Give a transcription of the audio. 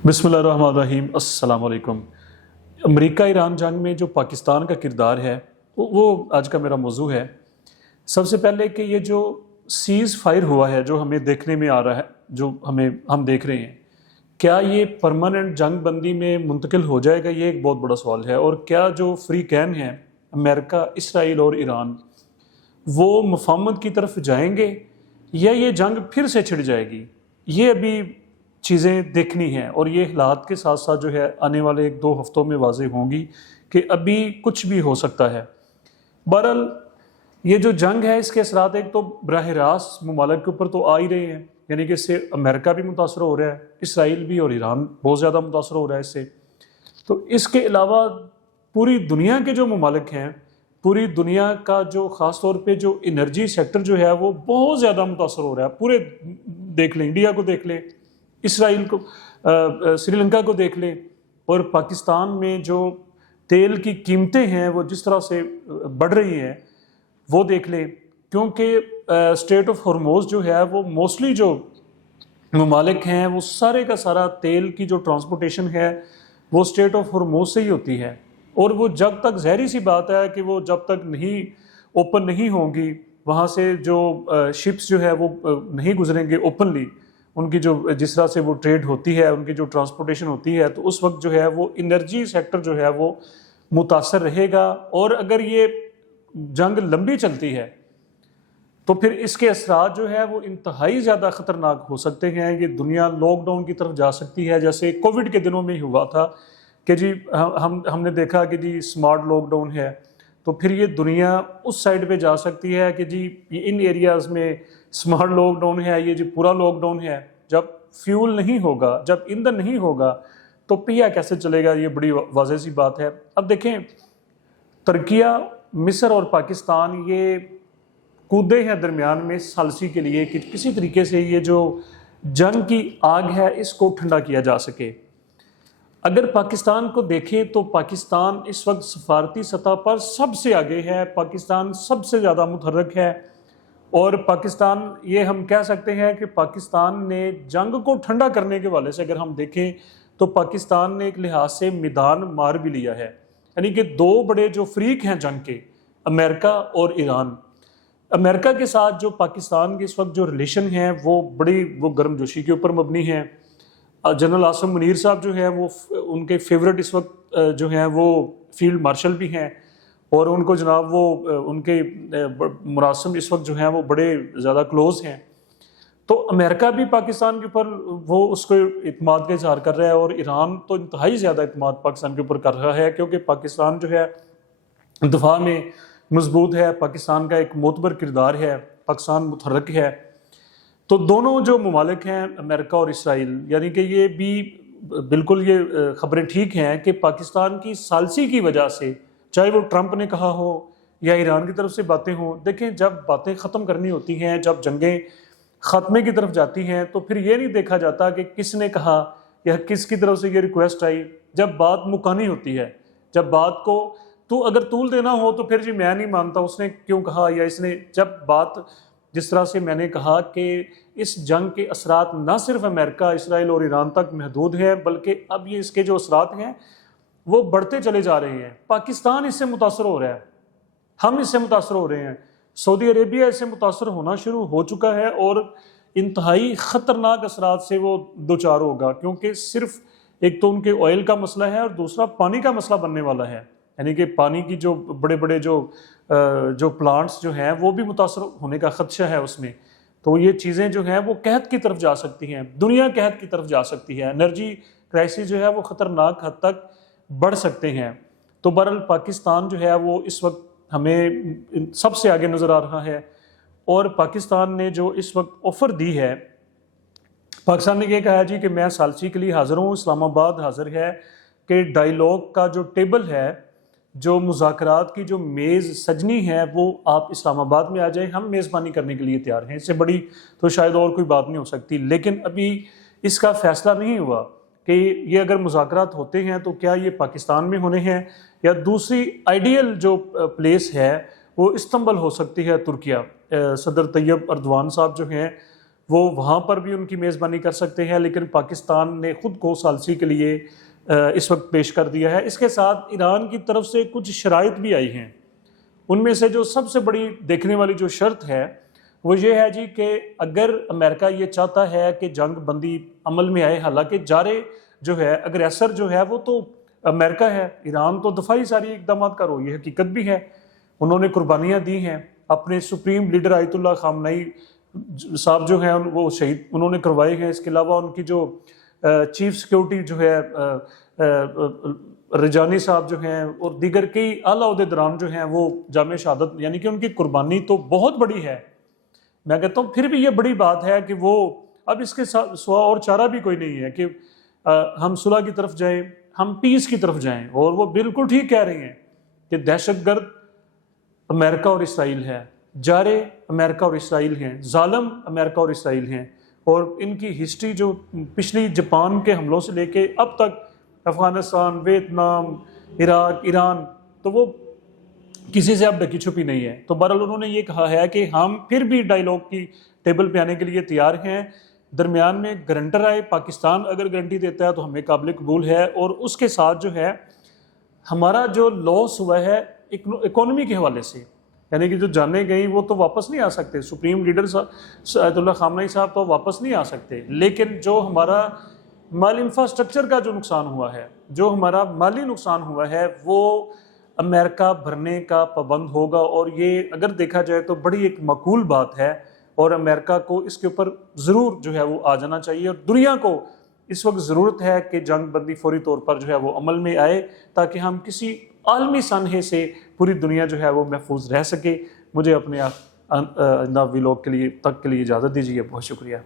बिस्मिल्लाहिर्रहमानिर्रहीम। अस्सलाम वालेकुम। अमेरिका ईरान जंग में जो पाकिस्तान का किरदार है वो आज का मेरा मौजू है। सबसे पहले कि ये जो सीज़ फायर हुआ है जो हमें देखने में आ रहा है, जो हम देख रहे हैं, क्या ये परमानेंट जंग बंदी में मुंतकिल हो जाएगा? ये एक बहुत बड़ा सवाल है। और क्या जो फ्री कैन है अमेरिका, इसराइल और ईरान, वो मुफाहमत की तरफ जाएंगे या ये जंग फिर से छिड़ जाएगी? ये अभी चीज़ें देखनी हैं और ये हालात के साथ साथ जो है आने वाले 1-2 हफ्तों में वाज़ेह होंगी कि अभी कुछ भी हो सकता है। बहरहाल ये जो जंग है इसके असरात एक तो बराह रास्त ममालिक के ऊपर तो आ ही रहे हैं, यानी कि इससे अमेरिका भी मुतासर हो रहा है, इसराइल भी और ईरान बहुत ज़्यादा मुतासर हो रहा है इससे। तो इसके अलावा पूरी दुनिया के जो ममालिक हैं, पूरी दुनिया का जो ख़ास तौर पे जो एनर्जी सेक्टर जो है वो बहुत ज़्यादा मुतासर हो रहा है। पूरे देख लें, इंडिया को देख लें, इसराइल को, श्रीलंका को देख लें, और पाकिस्तान में जो तेल की कीमतें हैं वो जिस तरह से बढ़ रही हैं वो देख लें। क्योंकि स्ट्रेट ऑफ हॉर्मोज जो है वो मोस्टली जो ममालिक हैं वो सारे का सारा तेल की जो ट्रांसपोर्टेशन है वो स्ट्रेट ऑफ हॉर्मोज से ही होती है। और वो जब तक, ज़ाहिर सी बात है कि वो जब तक नहीं ओपन नहीं होंगी, वहाँ से जो शिप्स जो है वो नहीं गुजरेंगे ओपनली, उनकी जो जिस तरह से वो ट्रेड होती है, उनकी जो ट्रांसपोर्टेशन होती है, तो उस वक्त जो है वो एनर्जी सेक्टर जो है वो मुतासर रहेगा। और अगर ये जंग लंबी चलती है तो फिर इसके असरात जो है वो इंतहाई ज़्यादा ख़तरनाक हो सकते हैं। ये दुनिया लॉकडाउन की तरफ जा सकती है, जैसे कोविड के दिनों में ही हुआ था कि जी हमने देखा कि जी स्मार्ट लॉकडाउन है, तो फिर ये दुनिया उस साइड पे जा सकती है कि जी इन एरियाज़ में स्मार्ट लॉकडाउन है, ये जी पूरा लॉकडाउन है। जब फ्यूल नहीं होगा, जब ईंधन नहीं होगा तो पिया कैसे चलेगा? ये बड़ी वाज़ेह सी बात है। अब देखें, तुर्किया, मिस्र और पाकिस्तान ये कूदे हैं दरमियान में सालसी के लिए कि किसी तरीके से ये जो जंग की आग है इसको ठंडा किया जा सके। अगर पाकिस्तान को देखें तो पाकिस्तान इस वक्त सफारती सतह पर सबसे आगे है, पाकिस्तान सबसे ज़्यादा मुतहर्रिक है। और पाकिस्तान, ये हम कह सकते हैं कि पाकिस्तान ने जंग को ठंडा करने के वाले से अगर हम देखें तो पाकिस्तान ने एक लिहाज से मैदान मार भी लिया है। यानी कि दो बड़े जो फ्रीक हैं जंग के, अमेरिका और ईरान, अमेरिका के साथ जो पाकिस्तान के इस वक्त जो रिलेशन हैं वो गर्मजोशी के ऊपर मबनी है। जनरल आसिम मुनीर साहब जो है वो उनके फेवरेट इस वक्त जो हैं वो फील्ड मार्शल भी हैं, और उनको जनाब वो उनके मुरासिम इस वक्त जो हैं वो बड़े ज़्यादा क्लोज़ हैं। तो अमेरिका भी पाकिस्तान के ऊपर वो उसको इत्मीद का इजहार कर रहा है, और ईरान तो इंतहाई ज़्यादा इत्मीद पाकिस्तान के ऊपर कर रहा है, क्योंकि पाकिस्तान जो है दफा में मजबूत है, पाकिस्तान का एक मोतबर किरदार है, पाकिस्तान मुतहर्रिक है। तो दोनों जो ममालिक हैं अमेरिका और इसराइल, यानी कि ये भी बिल्कुल ये ख़बरें ठीक हैं कि पाकिस्तान की सालसी की वजह से, चाहे वो ट्रंप ने कहा हो या ईरान की तरफ से बातें हों, देखें जब बातें ख़त्म करनी होती हैं, जब जंगें ख़त्मे की तरफ जाती हैं, तो फिर ये नहीं देखा जाता कि किसने कहा या किसकी तरफ से ये रिक्वेस्ट आई। जब बात मुकानी होती है, जब बात को तो अगर तूल देना हो तो फिर जी मैं नहीं मानता उसने क्यों कहा या इसने, जब बात जिस तरह से मैंने कहा कि इस जंग के असरात न सिर्फ अमेरिका, इसराइल और ईरान तक महदूद है, बल्कि अब ये इसके जो असरात हैं वो बढ़ते चले जा रहे हैं। पाकिस्तान इससे मुतासर हो रहा है, हम इससे मुतासर हो रहे हैं, सऊदी अरेबिया इससे मुतासर होना शुरू हो चुका है, और इंतहाई ख़तरनाक असरात से वो दो चार होगा। क्योंकि सिर्फ एक तो उनके ऑयल का मसला है और दूसरा पानी का मसला बनने वाला है। यानी कि पानी की जो बड़े बड़े जो प्लांट्स जो हैं वो भी मुतासर होने का ख़दशा है उसमें। तो ये चीज़ें जो हैं वो कहत की तरफ जा सकती हैं, दुनिया कहत की तरफ जा सकती है, एनर्जी क्राइसिस जो है वो ख़तरनाक हद तक बढ़ सकते हैं। तो बहरहाल पाकिस्तान जो है वो इस वक्त हमें सबसे आगे नज़र आ रहा है। और पाकिस्तान ने जो इस वक्त ऑफ़र दी है, पाकिस्तान ने ये कहा जी कि मैं सालसी के लिए हाज़िर हूँ, इस्लामाबाद हाज़िर है कि डायलॉग का जो टेबल है, जो मुज़ाकरात की जो मेज़ सजनी है, वो आप इस्लामाबाद में आ जाएं, हम मेज़बानी करने के लिए तैयार हैं। इससे बड़ी तो शायद और कोई बात नहीं हो सकती। लेकिन अभी इसका फ़ैसला नहीं हुआ कि ये अगर मुज़ाकरात होते हैं तो क्या ये पाकिस्तान में होने हैं या दूसरी आइडियल जो प्लेस है वो इस्तंबुल हो सकती है, तुर्किया। सदर तैयब अर्दवान साहब जो हैं وہ وہاں پر بھی ان کی میزبانی کر سکتے ہیں، لیکن پاکستان نے خود کو ثالثی کے لیے اس وقت پیش کر دیا ہے۔ اس کے ساتھ ایران کی طرف سے کچھ شرائط بھی آئی ہیں، ان میں سے جو سب سے بڑی دیکھنے والی جو شرط ہے وہ یہ ہے جی کہ اگر امریکہ یہ چاہتا ہے کہ جنگ بندی عمل میں آئے، حالانکہ جارے جو ہے اگریسر جو ہے وہ تو امریکہ ہے، ایران تو دفاعی ساری اقدامات کر رہو، یہ حقیقت بھی ہے، انہوں نے قربانیاں دی ہیں، اپنے سپریم لیڈر آیت اللہ خامنئی صاحب جو ہیں وہ شہید انہوں نے کروائے ہیں۔ اس کے علاوہ ان کی جو چیف سیکیورٹی جو ہے رجانی صاحب جو ہیں اور دیگر کئی اعلیٰ عہدیداران جو ہیں وہ جامع شہادت، یعنی کہ ان کی قربانی تو بہت بڑی ہے۔ میں کہتا ہوں پھر بھی یہ بڑی بات ہے کہ وہ اب اس کے سوا اور چارہ بھی کوئی نہیں ہے کہ ہم صلح کی طرف جائیں، ہم پیس کی طرف جائیں، اور وہ بالکل ٹھیک کہہ رہے ہیں کہ دہشت گرد امریکہ اور اسرائیل ہے، جارے امریکہ اور اسرائیل ہیں، ظالم امریکہ اور اسرائیل ہیں، اور ان کی ہسٹری جو پچھلی جاپان کے حملوں سے لے کے اب تک افغانستان، ویتنام، عراق، ایران، تو وہ کسی سے اب ڈکی چھپی نہیں ہے۔ تو بہرحال انہوں نے یہ کہا ہے کہ ہم پھر بھی ڈائیلاگ کی ٹیبل پہ آنے کے لیے تیار ہیں، درمیان میں گارنٹر آئے، پاکستان اگر گارنٹی دیتا ہے تو ہمیں قابل قبول ہے، اور اس کے ساتھ جو ہے ہمارا جو لاس ہوا ہے اکانومی کے حوالے سے، یعنی کہ جو جانے گئیں وہ تو واپس نہیں آ سکتے، سپریم لیڈر آیت اللہ خامنئی صاحب تو واپس نہیں آ سکتے، لیکن جو ہمارا مالی انفراسٹرکچر کا جو نقصان ہوا ہے، جو ہمارا مالی نقصان ہوا ہے، وہ امریکہ بھرنے کا پابند ہوگا، اور یہ اگر دیکھا جائے تو بڑی ایک معقول بات ہے، اور امریکہ کو اس کے اوپر ضرور جو ہے وہ آ جانا چاہیے، اور دنیا کو اس وقت ضرورت ہے کہ جنگ بندی فوری طور پر جو ہے وہ عمل میں آئے، تاکہ ہم کسی عالمی سانحے سے پوری دنیا جو ہے وہ محفوظ رہ سکے۔ مجھے اپنے آئندہ ویلاگ کے لیے اجازت دیجیے، بہت شکریہ۔